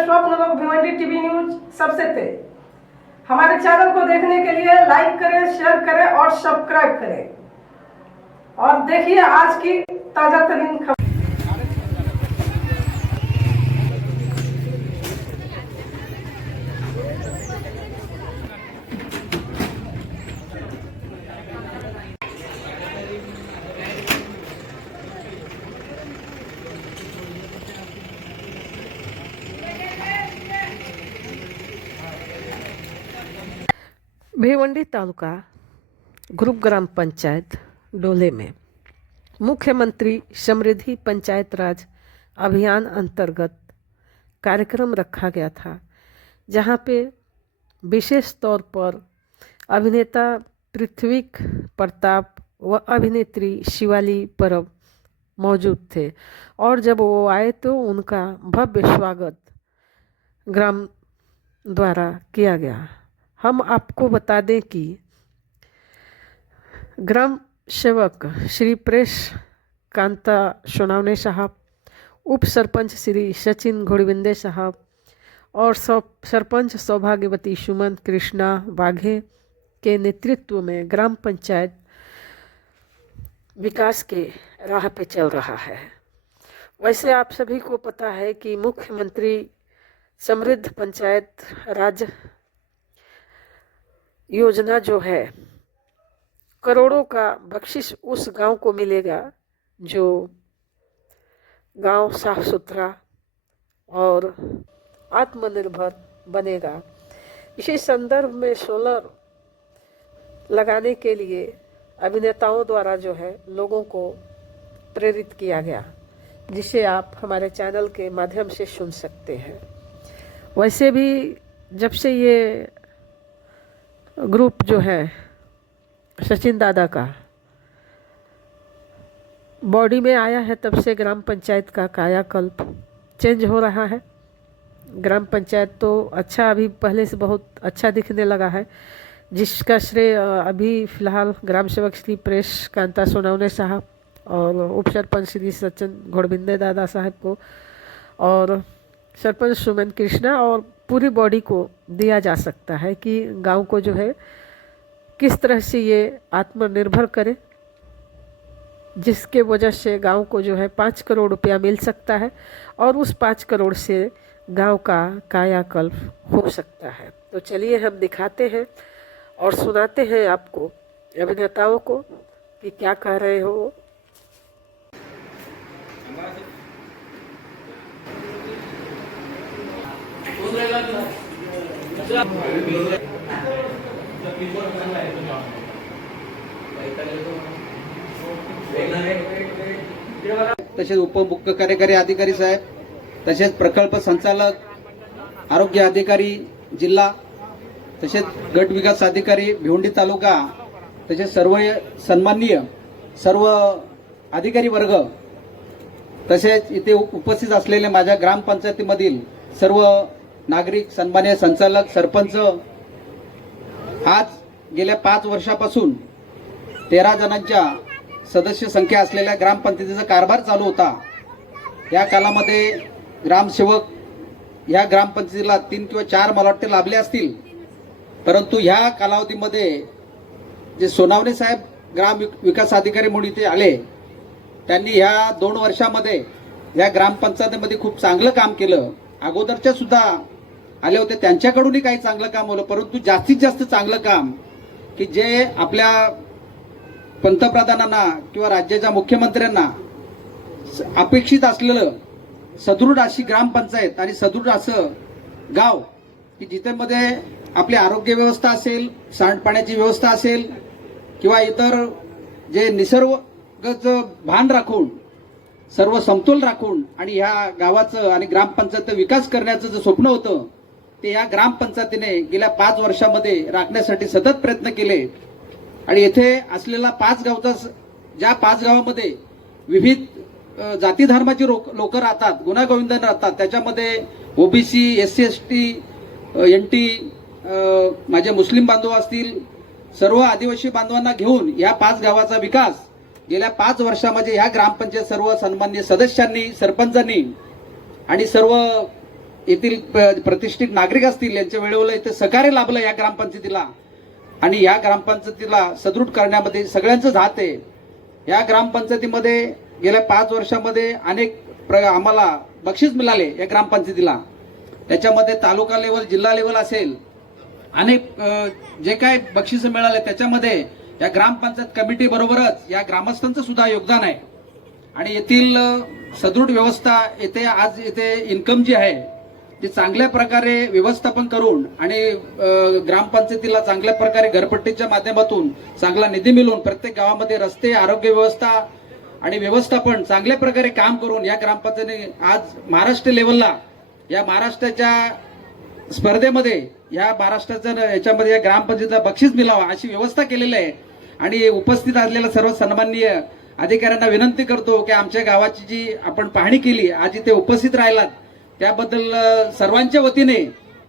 स्वप्न लोग Bhiwandi TV news सबसे तेज। हमारे चैनल को देखने के लिए लाइक करें, शेयर करें और सब्सक्राइब करें और देखिए आज की ताजा तरीन खबर। भिवंडी तालुका ग्रुप ग्राम पंचायत डोले में मुख्यमंत्री समृद्धि पंचायत राज अभियान अंतर्गत कार्यक्रम रखा गया था, जहां पे विशेष तौर पर अभिनेता पृथ्वी प्रताप व अभिनेत्री शिवाली परब मौजूद थे। और जब वो आए तो उनका भव्य स्वागत ग्राम द्वारा किया गया। हम आपको बता दें कि ग्राम सेवक श्री प्रेस कांता सोनावने साहब, उप सरपंच श्री सचिन घोड़विंदे साहब और सरपंच सौभाग्यवती सुमन कृष्णा बाघे के नेतृत्व में ग्राम पंचायत विकास के राह पे चल रहा है। वैसे आप सभी को पता है कि मुख्यमंत्री समृद्ध पंचायत राज योजना जो है, करोड़ों का बख्शिश उस गांव को मिलेगा जो गांव साफ सुथरा और आत्मनिर्भर बनेगा। इसी संदर्भ में सोलर लगाने के लिए अभिनेताओं द्वारा जो है लोगों को प्रेरित किया गया, जिसे आप हमारे चैनल के माध्यम से सुन सकते हैं। वैसे भी जब से ये ग्रुप जो है सचिन दादा का बॉडी में आया है, तब से ग्राम पंचायत का कायाकल्प चेंज हो रहा है। ग्राम पंचायत तो अच्छा, अभी पहले से बहुत अच्छा दिखने लगा है, जिसका श्रेय अभी फिलहाल ग्राम सेवक श्री प्रेस कांता सोनावने साहब और उप सरपंच श्री सचिन घोड़विंदे दादा साहब को और सरपंच सुमन कृष्णा और पूरी बॉडी को दिया जा सकता है कि गांव को जो है किस तरह से ये आत्मनिर्भर करे, जिसके वजह से गांव को जो है 5 करोड़ रुपया मिल सकता है और उस 5 करोड़ से गांव का कायाकल्प हो सकता है। तो चलिए हम दिखाते हैं और सुनाते हैं आपको अभिनेताओं को कि क्या कह रहे हो। तसेच उपमुख्य कार्यकारी अधिकारी साहेब, तसेच प्रकल्प संचालक, आरोग्य अधिकारी जिल्हा, तसेच गट विकास अधिकारी भिवंडी तालुका, तसेच सर्व सन्माननीय सर्व अधिकारी वर्ग, तसेच इथे उपस्थित असलेले माझ्या ग्रामपंचायतीमधील सर्व नागरिक, सन्माननीय संचालक, सरपंच, आज गेल्या 5 वर्षापासून 13 जणांच्या सदस्य संख्या असलेल्या ग्रामपंचायतीचा कारभार चालू होता। या कालामध्ये ग्रामसेवक या ग्रामपंचायतीला 3 किंवा 4 मला वाटते लाभले असतील, परंतु ह्या कालावधीमध्ये जे सोनावणे साहेब ग्राम विकास अधिकारी म्हणून इथे आले, त्यांनी ह्या 2 वर्षामध्ये या ग्रामपंचायतीमध्ये खूप चांगलं काम केलं। अगोदरच्या सुद्धा आले होते, त्यांच्याकडूनही काही चांगलं काम होलं, परंतु जास्तीत जास्त चांगलं काम की जे आपल्या पंतप्रधानांना किंवा राज्याच्या मुख्यमंत्र्यांना अपेक्षित असलेलं सदृढ अशी ग्रामपंचायत आणि सदृढ असं गाव की जिथे मध्ये आपली आरोग्य व्यवस्था असेल, सांडपाण्याची व्यवस्था असेल किंवा इतर जे निसर्गाचं भान राखून, सर्व समतोल राखून आणि ह्या गावाचं आणि ग्रामपंचायत विकास करण्याचं जे स्वप्न होतं ते या ग्रामपंचायतीने गेल्या 5 वर्षामध्ये राखण्यासाठी सतत प्रयत्न केले। आणि येथे असलेला 5 गावचा, ज्या 5 गावामध्ये विविध जाती धर्माची लोक राहतात, गुण्यागोविंदाने राहतात, त्याच्यामध्ये ओबीसी, एससी, एसटी, एनटी, माझे मुस्लिम बांधव असतील, सर्व आदिवासी बांधवांना घेऊन या 5 गावाचा विकास गेल्या 5 वर्षामध्ये या ग्रामपंचायत सर्व सन्माननीय सदस्यांनी, सरपंचांनी आणि सर्व येथील प्रतिष्ठित नागरिक असतील यांच्या वेळेला इथे सहकार्य लाभलं या ग्रामपंचायतीला आणि या ग्रामपंचायतीला सदृढ करण्यामध्ये सगळ्यांचंच हात आहे. या ग्रामपंचायतीमध्ये गेल्या 5 वर्षामध्ये अनेक आम्हाला बक्षीस मिळाले या ग्रामपंचायतीला. त्याच्यामध्ये तालुका लेवल, जिल्हा लेवल असेल, अनेक जे काय बक्षीस मिळाले त्याच्यामध्ये या ग्रामपंचायत कमिटी बरोबरच या ग्रामस्थांचं सुद्धा योगदान आहे. आणि येथील सदृढ व्यवस्था येथे आज येथे इन्कम जी आहे ती चांगल्या प्रकारे व्यवस्थापन करून आणि ग्रामपंचायतीला चांगल्या प्रकारे घरपट्टीच्या माध्यमातून चांगला निधी मिळून प्रत्येक गावामध्ये रस्ते, आरोग्य व्यवस्था आणि व्यवस्थापन चांगल्या प्रकारे काम करून या ग्रामपंचायतीने आज महाराष्ट्र लेवलला या महाराष्ट्राच्या स्पर्धेमध्ये या महाराष्ट्राच्या याच्यामध्ये या ग्रामपंचायतीला बक्षीस मिळावं अशी व्यवस्था केलेली आहे. आणि उपस्थित असलेल्या सर्व सन्माननीय अधिकाऱ्यांना विनंती करतो की आमच्या गावाची जी आपण पाहणी केली, आज इथे उपस्थित राहिलात त्याबद्दल सर्वांच्या वतीने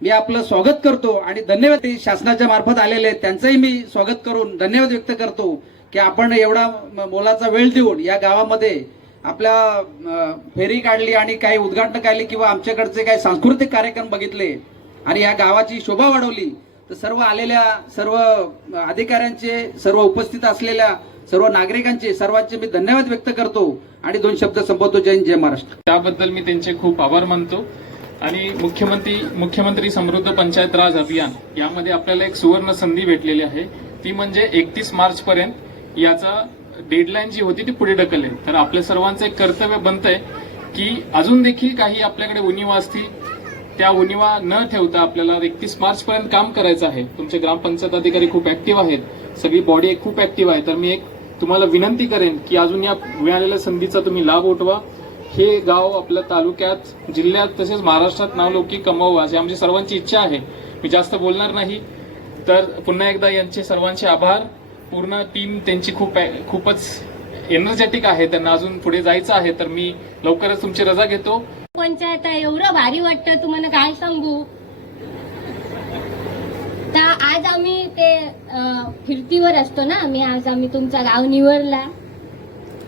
मी आपलं स्वागत करतो आणि धन्यवाद. शासनाच्या मार्फत आलेले आहेत त्यांचंही मी स्वागत करून धन्यवाद व्यक्त करतो की आपण एवढा मोलाचा वेळ देऊन या गावामध्ये आपल्या फेरी काढली आणि काही उद्घाटन काढली किंवा आमच्याकडचे काही सांस्कृतिक कार्यक्रम बघितले आणि या गावाची शोभा वाढवली. तर सर्व आलेल्या सर्व अधिकाऱ्यांचे, सर्व उपस्थित असलेल्या सर्व नागरिकांचे, सर्वांचे मी धन्यवाद व्यक्त करतो आणि 2 शब्द संबोधतो. जय हिंद, जय महाराष्ट्र. त्याबद्दल मी त्यांचे खूप आभार मानतो. आणि मुख्यमंत्री समृद्ध पंचायत राज अभियान यामध्ये आपल्याला एक सुवर्ण संधी भेटलेली आहे, ती म्हणजे 31 मार्च पर्यंत याचा डेडलाईन जी होती ती पुढे ढकलली. तर आपल्या सर्वांचं एक कर्तव्य बनतंय की अजून देखील काही आपल्याकडे उणिवा असतील त्या उणिवा न ठेवता आपल्याला 31 मार्च पर्यंत काम करायचं आहे. तुमचे ग्रामपंचायत अधिकारी खूप ऍक्टिव्ह आहेत, सगळी बॉडी खूप ऍक्टिव्ह आहे. तर मी एक तुम्हाला विनंती करेन की अजून या मिळालेल्या संधीचा तुम्ही लाभ उठवा. हे गाव आपल्या तालुक्यात, जिल्ह्यात तसेच महाराष्ट्रात नावलौकिक कमवावं अशी आमची सर्वांची इच्छा आहे. मी जास्त बोलणार नाही. तर पुन्हा एकदा यांचे सर्वांचे आभार. पूर्ण टीम त्यांची खूपच एनर्जेटिक आहे, त्यांना अजून पुढे जायचं आहे. तर मी लवकरच तुमची रजा घेतो. पंचायत आहे, एवढं भारी वाटतं तुम्हाला काय सांगू. तर आज आम्ही ते फिरतीवर असतो ना, आज आम्ही तुमचा गाव निवडला.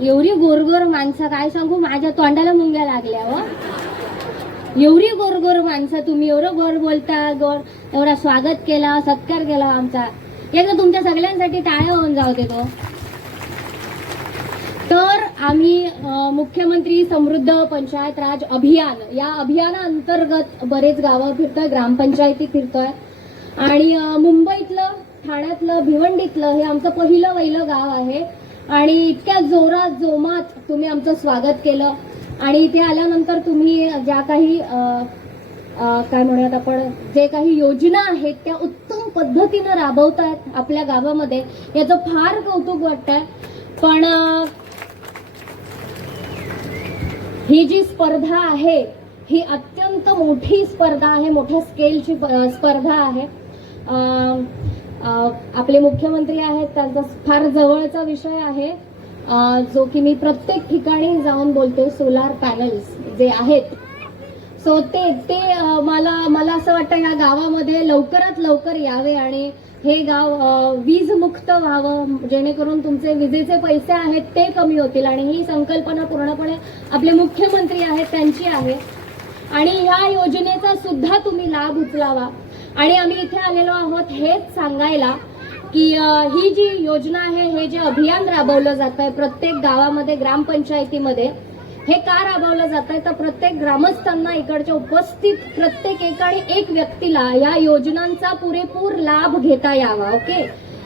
एवढी गोरगोर माणसं काय सांगू, माझ्या तोंडाला मुंग्या लागल्या. एवढी गोरगोर माणसं, तुम्ही एवढं गोर बोलता, एवढा स्वागत केला, सत्कार केला आमचा. एकदा तुमच्या सगळ्यांसाठी टाळ्या होऊन जाऊ देतो. तर आम्ही मुख्यमंत्री समृद्ध पंचायत राज अभियान या अभियानाअंतर्गत बरेच गावं फिरतोय, ग्रामपंचायती फिरतोय. आणि मुंबईतलं, ठाण्यातलं, भिवंडीतलं हे आमचं पहिलं गाव आहे. आणि इतक्या जोरात जोमात तुम्ही आमचं स्वागत केलं. आणि इथे आल्यानंतर तुम्ही ज्या काही काय म्हणूयात आपण, जे काही योजना आहेत त्या उत्तम पद्धतीनं राबवतायत आपल्या गावामध्ये, याचं फार कौतुक वाटतंय. पण ही जी स्पर्धा आहे ही अत्यंत मोठी स्पर्धा आहे, मोठ्या स्केलची स्पर्धा आहे. आपले मुख्यमंत्री आहेत, त्यांचा फार जवळचा विषय आहे जो की मी प्रत्येक ठिकाणी जाऊन बोलते. सोलार पॅनल्स जे आहेत, सो ते मला असं वाटतं या गावामध्ये लवकरात लवकर यावे आणि हे गाव वीज मुक्त व्हावं, जेणेकरून तुमचे विजेचे पैसे आहेत ते कमी होतील. आणि ही संकल्पना पूर्णपणे आपले मुख्यमंत्री आहेत त्यांची आहे. आणि ह्या योजनेचा सुद्धा तुम्ही लाभ उचलावा. आणि आम्ही इथे आलेलो आहोत हेच सांगायला की ही जी योजना आहे, हे जे अभियान राबवलं जात आहे प्रत्येक गावामध्ये, ग्रामपंचायतीमध्ये, हे का राबवलं जात आहे तर प्रत्येक ग्रामस्थांना, इकडच्या उपस्थित प्रत्येक एक व्यक्तीला या योजनांचा पुरेपूर लाभ घेता यावा. ओके,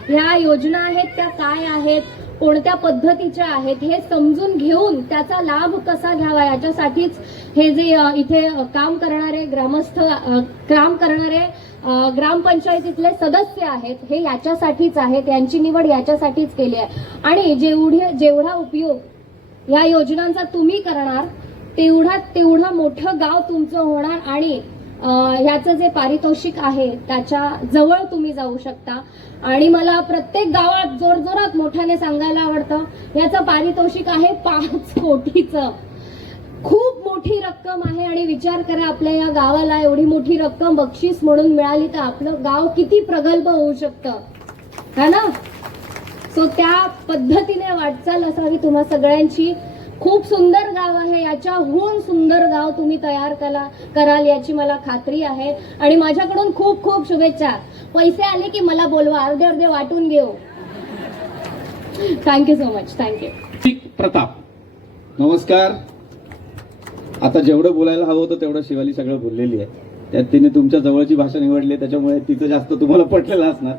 ह्या योजना आहेत त्या काय आहेत, कोणत्या पद्धतीच्या आहेत हे समजून घेऊन त्याचा लाभ कसा घ्यावा याच्यासाठीच हे जे इथे काम करणारे ग्रामस्थ, काम करणारे ग्रामपंचायतीतले सदस्य आहेत हे याच्यासाठीच आहेत. यांची निवड याच्यासाठीच केली आहे. आणि जेवढा उपयोग या योजनांचा तुम्ही करणार तेवढं मोठं गाव तुमचं होणार. आणि ह्याचं जे पारितोषिक आहे त्याच्या जवळ तुम्ही जाऊ शकता. आणि मला प्रत्येक गावात जोरजोरात मोठ्याने सांगायला आवडतं, याचं पारितोषिक आहे 5 कोटीचं. खूप मोठी रक्कम आहे. आणि विचार करा, आपल्या या गावाला एवढी मोठी रक्कम बक्षीस म्हणून मिळाली तर आपलं गाव किती प्रगल्भ होऊ शकतं, है ना. सो त्या पद्धतीने वाटचाल असावी तुम्हा सगळ्यांची. खूप सुंदर गाव आहे, याच्याहून सुंदर गाव तुम्ही तयार कराल याची मला खात्री आहे. आणि माझ्याकडून खूप खूप शुभेच्छा. पैसे आले की मला बोलवा, अर्धे अर्धे वाटून घेऊ. Thank you so much. Thank you. Pratap, नमस्कार. आता जेवढं बोलायला हवं होतं तेवढं शिवाली सगळं बोललेली आहे. त्यात तिने तुमच्या जवळची भाषा निवडली, त्याच्यामुळे तिचं जास्त तुम्हाला पटलेलं असणार.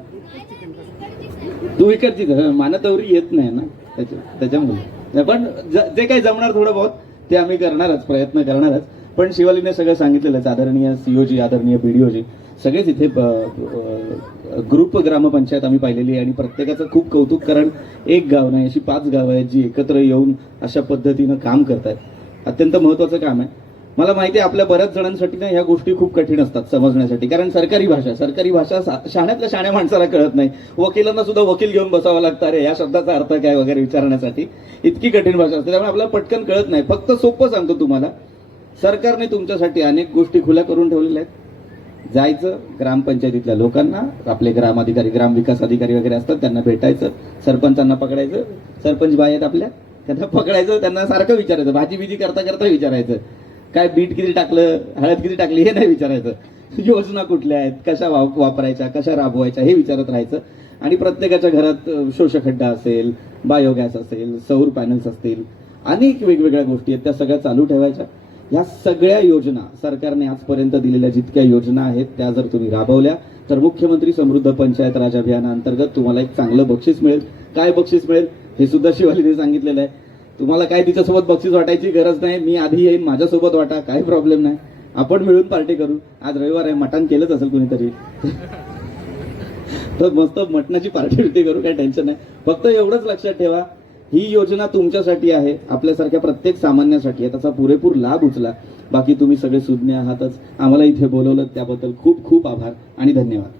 तू इकडचीच मानतवरी येत नाही ना, त्याच्यामुळे. पण जे काही जमणार थोडं बहुत ते आम्ही करणारच, प्रयत्न करणारच. पण शिवालीने सगळं सांगितलेलंच. आदरणीय सीओजी, आदरणीय बीडीओजी सगळेच इथे ग्रुप ग्रामपंचायत आम्ही पाहिलेली आहे आणि प्रत्येकाचं खूप कौतुक. कारण एक गाव नाही, अशी 5 गावं आहेत जी एकत्र येऊन अशा पद्धतीनं काम करतात. अत्यंत महत्वाचं काम आहे. मला माहिती आहे आपल्या बऱ्याच जणांसाठी ना ह्या गोष्टी खूप कठीण असतात समजण्यासाठी. कारण सरकारी भाषा शहाण्यातल्या शहाण्या माणसाला कळत नाही. वकिलांना सुद्धा वकील घेऊन बसावं लागतं, अरे या शब्दाचा अर्थ काय वगैरे विचारण्यासाठी. इतकी कठीण भाषा असते, त्यामुळे आपल्याला पटकन कळत नाही. फक्त सोपं सांगतो तुम्हाला, सरकारने तुमच्यासाठी अनेक गोष्टी खुल्या करून ठेवलेल्या आहेत. जायचं ग्रामपंचायतीतल्या लोकांना, आपले ग्रामाधिकारी, ग्रामविकास अधिकारी वगैरे असतात, त्यांना भेटायचं, सरपंचांना पकडायचं, सरपंच बाई आहेत आपल्या, त्यांना पकडायचं, त्यांना सारखं विचारायचं, भाजी बिजी करता करता विचारायचं, काय बीट किती टाकलं, हळद किती टाकली हे नाही विचारायचं, योजना कुठल्या आहेत, कशा वापरायच्या, कशा राबवायच्या हे विचारत राहायचं. आणि प्रत्येकाच्या घरात शोषखड्डा असेल, बायोगॅस असेल, सौर पॅनल्स असतील, अनेक वेगवेगळ्या गोष्टी आहेत, त्या सगळ्या चालू ठेवायच्या. ह्या सगळ्या योजना सरकारने आजपर्यंत दिलेल्या जितक्या योजना आहेत त्या जर तुम्ही राबवल्या तर मुख्यमंत्री समृद्ध पंचायत राज अभियानाअंतर्गत तुम्हाला एक चांगलं बक्षीस मिळेल. काय बक्षीस मिळेल हे सुद्धा शिवालीने सांगितलेलं आहे. तुम्हाला काय तिच्यासोबत बक्षीस वाटायची गरज नाही. मी आधी येईन, माझ्यासोबत वाटा, काही प्रॉब्लेम नाही. आपण मिळून पार्टी करू. आज रविवार आहे, मटण केलंच असेल कुणीतरी तर मस्त मटणाची पार्टी करू, काही टेन्शन नाही. फक्त एवढंच लक्षात ठेवा, ही योजना तुमच्यासाठी आहे, आपल्यासारख्या प्रत्येक सामान्यासाठी आहे. त्याचा पुरेपूर लाभ उचला. बाकी तुम्ही सगळे सुज्ञ आहातच. आम्हाला इथे बोलवलं त्याबद्दल खूप खूप आभार आणि धन्यवाद.